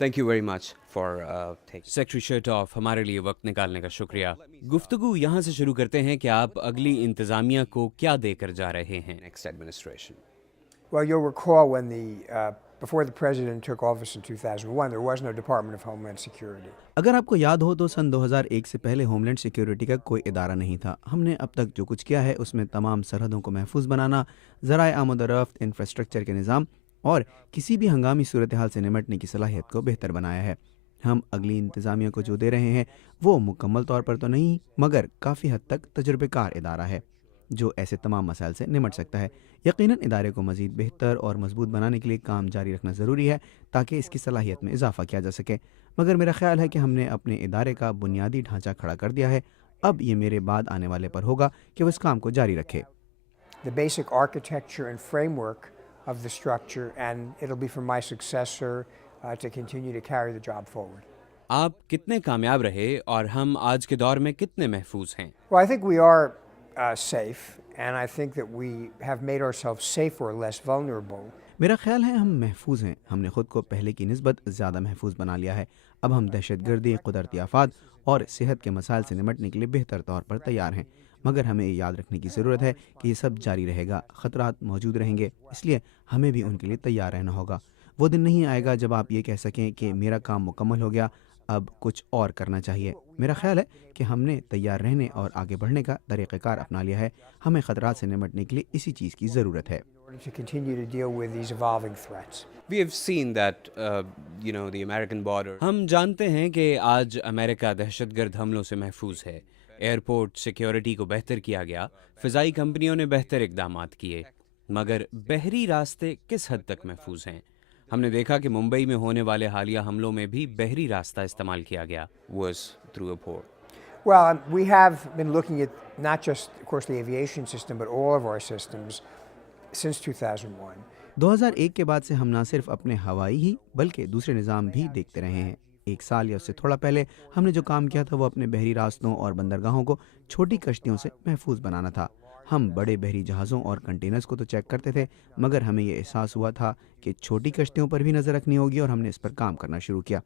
Thank you very much for taking. Secretary शर्टॉफ, हमारे लिए वक्त निकालने का शुक्रिया। गुफ्तगू यहाँ से शुरू करते हैं कि आप अगली इंतज़ामिया को क्या देकर जा रहे हैं। Next administration. Well, you'll recall when before the president took office in 2001, there was no Department of Homeland Security. अगर आपको याद हो तो सन 2001 से पहले होमलैंड सिक्योरिटी का कोई इदारा नहीं था। हमने अब तक जो कुछ किया है उसमें तमाम सरहदों को महफूज बनाना, ज़राए आमद-ओ-रफ्त, इंफ्रास्ट्रक्चर के निज़ाम और किसी भी हंगामी सूरत हाल से निमटने की सलाहियत को बेहतर बनाया है। हम अगली इंतज़ामिया को जो दे रहे हैं वो मुकम्मल तौर पर तो नहीं मगर काफ़ी हद तक तजुर्बेकार इदारा है जो ऐसे तमाम मसाइल से निमट सकता है। यकीनन इदारे को मज़ीद बेहतर और मजबूत बनाने के लिए काम जारी रखना ज़रूरी है ताकि इसकी सलाहियत में इजाफ़ा किया जा सके, मगर मेरा ख्याल है कि हमने अपने इदारे का बुनियादी ढांचा खड़ा कर दिया है। अब ये मेरे बाद आने वाले पर होगा कि वो इस काम को जारी रखे। The basic architecture and framework of the structure, and it'll be for my successor to continue to carry the job forward. आप कितने कामयाब रहे और हम आज के दौर में कितने महफूज हैं? Well, I think we are safe, and I think that we have made ourselves safer or less vulnerable. मेरा ख्याल है हम महफूज हैं। हमने ख़ुद को पहले की निस्बत ज़्यादा महफूज बना लिया है। अब हम दहशतगर्दी, कुदरती आफात और सेहत के मसाइल से निमटने के लिए बेहतर तौर पर तैयार हैं, मगर हमें ये याद रखने की ज़रूरत है कि ये सब जारी रहेगा, ख़तरात मौजूद रहेंगे, इसलिए हमें भी उनके लिए तैयार रहना होगा। वो दिन नहीं आएगा जब आप ये कह सकें कि मेरा काम मुकम्मल हो गया, अब कुछ और करना चाहिए। मेरा ख्याल है कि हमने तैयार रहने और आगे बढ़ने का तरीक़ाकार अपना लिया है। हमें ख़तरात से निमटने के लिए इसी चीज़ की ज़रूरत है। In order to continue to deal with these evolving threats. We have seen that, the American border. हम जानते हैं कि आज अमेरिका दहशतगर्द हमलों से महफूज है। एयरपोर्ट सिक्योरिटी को बेहतर किया गया, फ़िज़ाई कंपनियों ने बेहतर इक़दामात किए, मगर बहरी रास्ते किस हद तक महफूज हैं? हमने देखा कि मुंबई में होने वाले हालिया हमलों में भी बहरी रास्ता इस्तेमाल किया गया। Was through a port. Well, we have been looking at not just, of course, the aviation system, but all of our systems since 2001. 2001 के बाद से हम ना सिर्फ अपने हवाई ही बल्कि दूसरे निज़ाम भी देखते रहे हैं। एक साल या उससे थोड़ा पहले हमने जो काम किया था वो अपने बहरी रास्तों और बंदरगाहों को छोटी कश्तियों से महफूज बनाना था। हम बड़े बहरी जहाज़ों और कंटेनर्स को तो चेक करते थे, मगर हमें ये एहसास हुआ था कि छोटी कश्तियों पर भी नज़र रखनी होगी और हमने इस पर काम करना शुरू किया।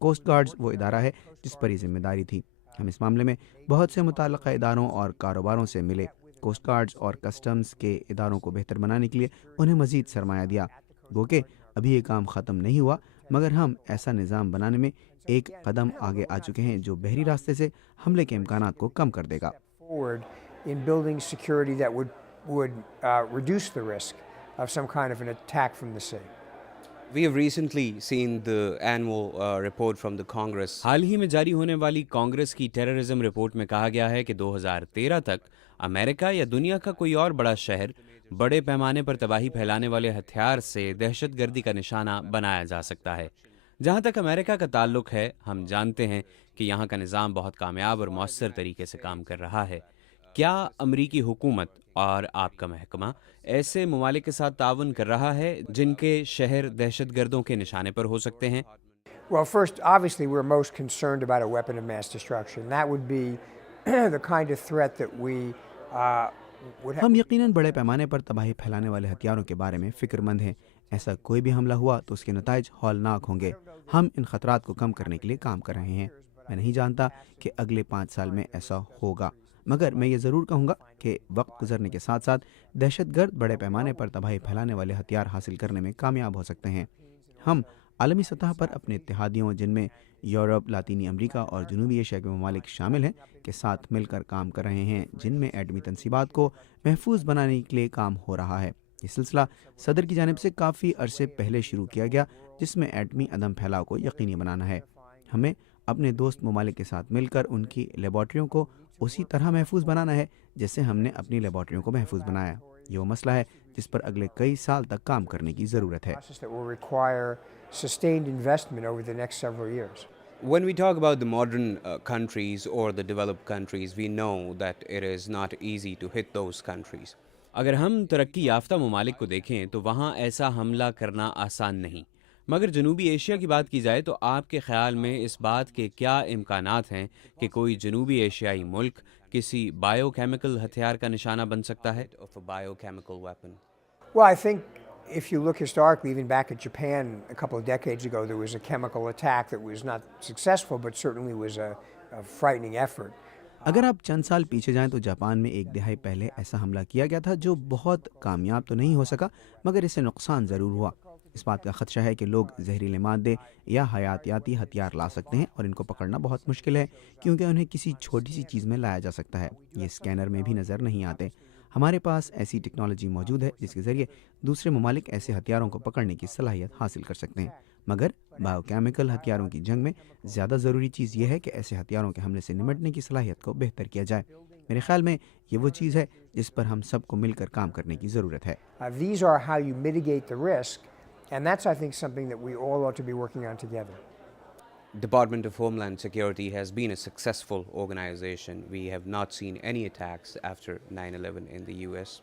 कोस्ट गार्ड्स वो इदारा है जिस पर ये जिम्मेदारी थी। हम इस मामले में बहुत से मुताल्लिक़ा इदारों और कारोबारों से मिले। कोस्ट गार्ड्स और कस्टम्स के इदारों को बेहतर बनाने के लिए उन्हें मज़ीद सरमाया दिया। गो कि अभी ये काम ख़त्म नहीं हुआ, मगर हम ऐसा निज़ाम बनाने में एक कदम आगे आ चुके हैं जो बहरी रास्ते से हमले के इम्कानात को कम कर देगा। Forward in building security that would reduce the risk of some kind of an attack from the sea. We have recently seen the annual report from the Congress. हाल ही में जारी होने वाली कांग्रेस की टेररिज्म रिपोर्ट में कहा गया है कि 2013 तक अमेरिका या दुनिया का कोई और बड़ा शहर बड़े पैमाने पर तबाही फैलाने वाले हथियार से दहशतगर्दी का निशाना बनाया जा सकता है। जहां तक अमेरिका का ताल्लुक है, हम जानते हैं कि यहाँ का निज़ाम बहुत कामयाब और मौसर तरीके से काम कर रहा है। क्या अमरीकी हुकूमत और आपका महकमा ऐसे ममालिक के साथ ताउन कर रहा है जिनके शहर दहशतगर्दों के निशाने पर हो सकते हैं? Well, first, obviously, we're most concerned about a weapon of mass destruction. That would be the kind of threat that we would have. हम यकीनन बड़े पैमाने पर तबाही फैलाने वाले हथियारों के बारे में फ़िक्रमंद हैं। ऐसा कोई भी हमला हुआ तो उसके नताइज हौलनाक होंगे। हम इन ख़तरात को कम करने के लिए काम कर रहे हैं। मैं नहीं जानता कि अगले 5 साल में ऐसा होगा, मगर मैं ये ज़रूर कहूँगा कि वक्त गुजरने के साथ साथ दहशतगर्द बड़े पैमाने पर तबाही फैलाने वाले हथियार हासिल करने में कामयाब हो सकते हैं। हम आलमी सतह पर अपने इत्तेहादियों, जिनमें यूरोप, लातीनी अमरीका और जनूबी एशिया के ममालिक शामिल हैं, के साथ मिलकर काम कर रहे हैं, जिनमें एटमी तनसीबात को महफूज बनाने के लिए काम हो रहा है। ये सिलसिला सदर की जानिब से काफ़ी अरसे पहले शुरू किया गया, जिसमें एटमी अदम फैलाव को यकीनी बनाना है। हमें अपने दोस्त ममालिक के साथ मिलकर उनकी लेबॉर्ट्रियों को उसी तरह महफूज बनाना है जैसे हमने अपनी लेबॉर्ट्रियों को महफूज बनाया। ये वो मसला है जिस पर अगले कई साल तक काम करने की ज़रूरत है। Process that will require sustained investment over the next several years. When we talk about the modern countries or the developed countries, we know that it is not easy to hit those countries. अगर हम तरक्की याफ्ता ममालिक को देखें तो वहाँ ऐसा हमला करना आसान नहीं, मगर जनूबी एशिया की बात की जाए तो आपके ख़्याल में इस बात के क्या इम्कानात हैं कि कोई जनूबी एशियाई मुल्क किसी बायोकेमिकल हथियार का निशाना बन सकता है? Of a biochemical weapon. Well, I think if you look historically, even back at Japan a couple of decades ago, there was a chemical attack that was not successful, but certainly was a frightening effort. अगर आप चंद साल पीछे जाएं तो Japan में एक दिहाई पहले ऐसा हमला किया गया था जो बहुत कामयाब तो नहीं हो सका, मगर इससे नुकसान ज़रूर हुआ। इस बात का खदशा है कि लोग जहरीले मादे या हयातियाती हथियार ला सकते हैं और इनको पकड़ना बहुत मुश्किल है क्योंकि उन्हें किसी छोटी सी चीज़ में लाया जा सकता है। ये स्कैनर में भी नज़र नहीं आते। हमारे पास ऐसी टेक्नोलॉजी मौजूद है जिसके ज़रिए दूसरे ममालिक ऐसे हथियारों को पकड़ने की सलाहियत हासिल कर सकते हैं, मगर बायोकेमिकल हथियारों की जंग में ज़्यादा ज़रूरी चीज़ ये है कि ऐसे हथियारों के हमले से निपटने की सलाहियत को बेहतर किया जाए। मेरे ख्याल में ये वो चीज़ है जिस पर हम सबको मिलकर काम करने की ज़रूरत है। These are how you mitigate the risk, and that's, I think, something that we all ought to be working on together. Department of Homeland Security has been a successful organization. We have not seen any attacks after 9/11 in the US.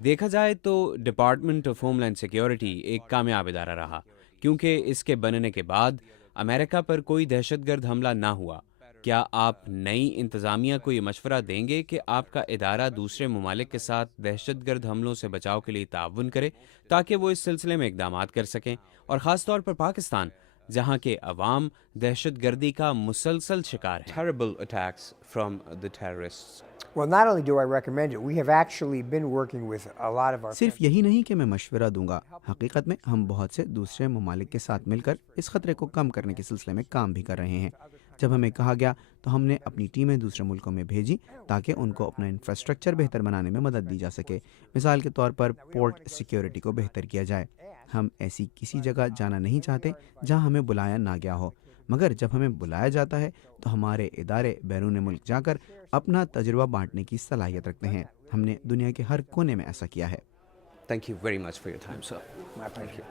देखा जाए तो department of homeland security एक कामयाब इदारा रहा क्योंकि इसके बनने के बाद अमेरिका पर कोई दहशतगर्द हमला ना हुआ। क्या आप नई इंतज़ामिया को ये मशवरा देंगे कि आपका इदारा दूसरे ममालिक के साथ दहशतगर्द हमलों से बचाव के लिए ताउन करे ताकि वो इस सिलसिले में इक़दामात कर सकें, और ख़ास तौर पर पाकिस्तान जहाँ के अवाम दहशतगर्दी का मुसलसल शिकार हैं? Terrible attacks from the terrorists. Well, not only do I recommend it, we have actually been working with a lot of our सिर्फ यही नहीं कि मैं मशवरा दूंगा, हकीकत में हम बहुत से दूसरे ममालिक के साथ मिलकर इस खतरे को कम करने के सिलसिले में काम भी कर रहे हैं। जब हमें कहा गया तो हमने अपनी टीमें दूसरे मुल्कों में भेजी ताकि उनको अपना इंफ्रास्ट्रक्चर बेहतर बनाने में मदद दी जा सके। मिसाल के तौर पर पोर्ट सिक्योरिटी को बेहतर किया जाए। हम ऐसी किसी जगह जाना नहीं चाहते जहां हमें बुलाया ना गया हो, मगर जब हमें बुलाया जाता है तो हमारे इदारे बैरून मुल्क जाकर अपना तजुर्बा बांटने की सलाहियत रखते हैं। हमने दुनिया के हर कोने में ऐसा किया है। Thank you very much for your time, sir. My pleasure.